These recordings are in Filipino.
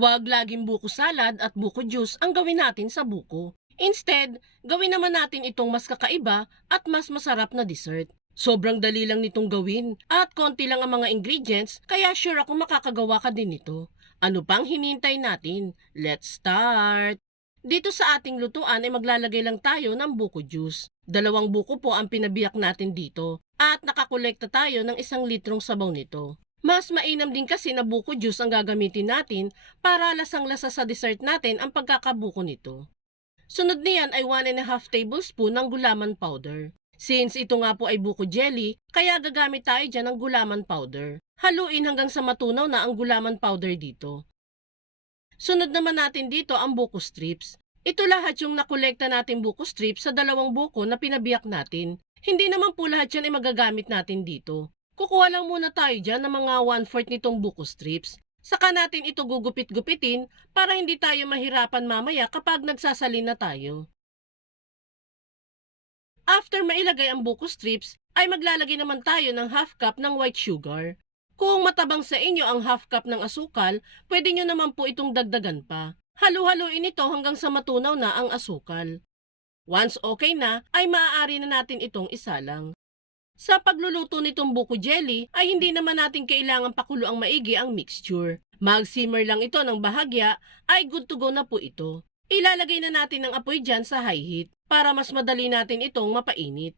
Huwag laging buko salad at buko juice ang gawin natin sa buko. Instead, gawin naman natin itong mas kakaiba at mas masarap na dessert. Sobrang dali lang nitong gawin at konti lang ang mga ingredients kaya sure ako makakagawa ka din nito. Ano pang hinintay natin? Let's start! Dito sa ating lutuan ay maglalagay lang tayo ng buko juice. Dalawang buko po ang pinabiyak natin dito at nakakolekta tayo ng isang litrong sabaw nito. Mas mainam din kasi na buko juice ang gagamitin natin para lasang-lasa sa dessert natin ang pagkakabuko nito. Sunod niyan ay 1 and a half tablespoon ng gulaman powder. Since ito nga po ay buko jelly, kaya gagamit tayo dyan ng gulaman powder. Haluin hanggang sa matunaw na ang gulaman powder dito. Sunod naman natin dito ang buko strips. Ito lahat yung nakolekta natin buko strips sa dalawang buko na pinabiyak natin. Hindi naman po lahat yan ay magagamit natin dito. Kukuha lang muna tayo dyan ng mga 1-4 nitong buko strips. Saka natin ito gugupit-gupitin para hindi tayo mahirapan mamaya kapag nagsasalin na tayo. After mailagay ang buko strips, ay maglalagay naman tayo ng half cup ng white sugar. Kung matabang sa inyo ang half cup ng asukal, pwede nyo naman po itong dagdagan pa. Halu-haluin ito hanggang sa matunaw na ang asukal. Once okay na, ay maaari na natin itong isalang. Sa pagluluto nitong buko jelly, ay hindi naman natin kailangan pakulo ang maigi ang mixture. Mag-simmer lang ito ng bahagya, ay good to go na po ito. Ilalagay na natin ang apoy dyan sa high heat para mas madali natin itong mapainit.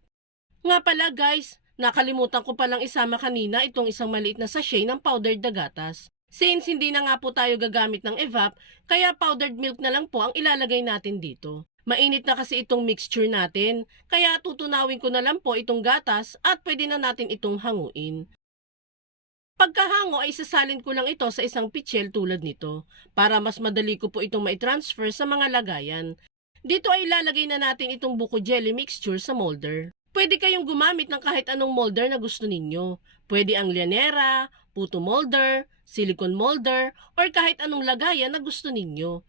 Nga pala guys, nakalimutan ko palang isama kanina itong isang maliit na sachet ng powdered na gatas. Since hindi na nga po tayo gagamit ng evap, kaya powdered milk na lang po ang ilalagay natin dito. Mainit na kasi itong mixture natin, kaya tutunawin ko na lang po itong gatas at pwede na natin itong hanguin. Pagkahango ay sasalin ko lang ito sa isang pitchel tulad nito para mas madali ko po itong mai-transfer sa mga lagayan. Dito ay ilalagay na natin itong buko jelly mixture sa molder. Pwede kayong gumamit ng kahit anong molder na gusto ninyo. Pwede ang lianera, puto molder, silicone molder, or kahit anong lagayan na gusto ninyo.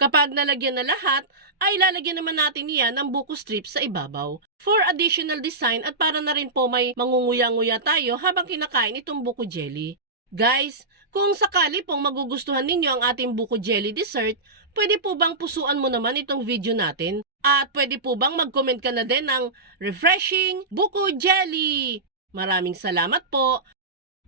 Kapag nalagyan na lahat, ay lalagyan naman natin yan ng buko strips sa ibabaw for additional design at para na rin po may mangunguya-nguya tayo habang kinakain itong buko jelly. Guys, kung sakali pong magugustuhan ninyo ang ating buko jelly dessert, pwede po bang pusuan mo naman itong video natin? At pwede po bang mag-comment ka na din ng refreshing buko jelly? Maraming salamat po.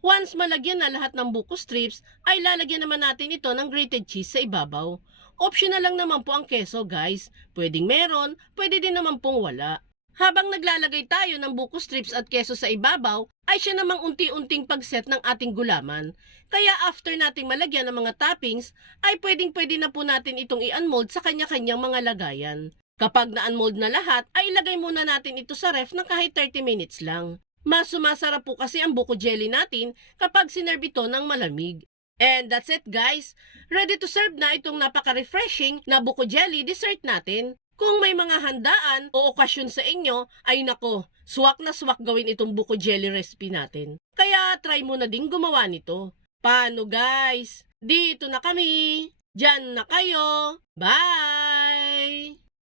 Once malagyan na lahat ng buko strips, ay lalagyan naman natin ito ng grated cheese sa ibabaw. Optional lang naman po ang keso guys. Pwedeng meron, pwede din naman pong wala. Habang naglalagay tayo ng buko strips at keso sa ibabaw, ay siya namang unti-unting pagset ng ating gulaman. Kaya after nating malagyan ng mga toppings, ay pwedeng pwede na po natin itong i-unmold sa kanya-kanyang mga lagayan. Kapag na-unmold na lahat, ay ilagay muna natin ito sa ref ng kahit 30 minutes lang. Mas sumasarap po kasi ang buko jelly natin kapag sinerve ito ng malamig. And that's it guys. Ready to serve na itong napaka-refreshing na buko jelly dessert natin. Kung may mga handaan o okasyon sa inyo, ay nako, swak na swak gawin itong buko jelly recipe natin. Kaya try mo na din gumawa nito. Paano guys? Dito na kami. Diyan na kayo. Bye!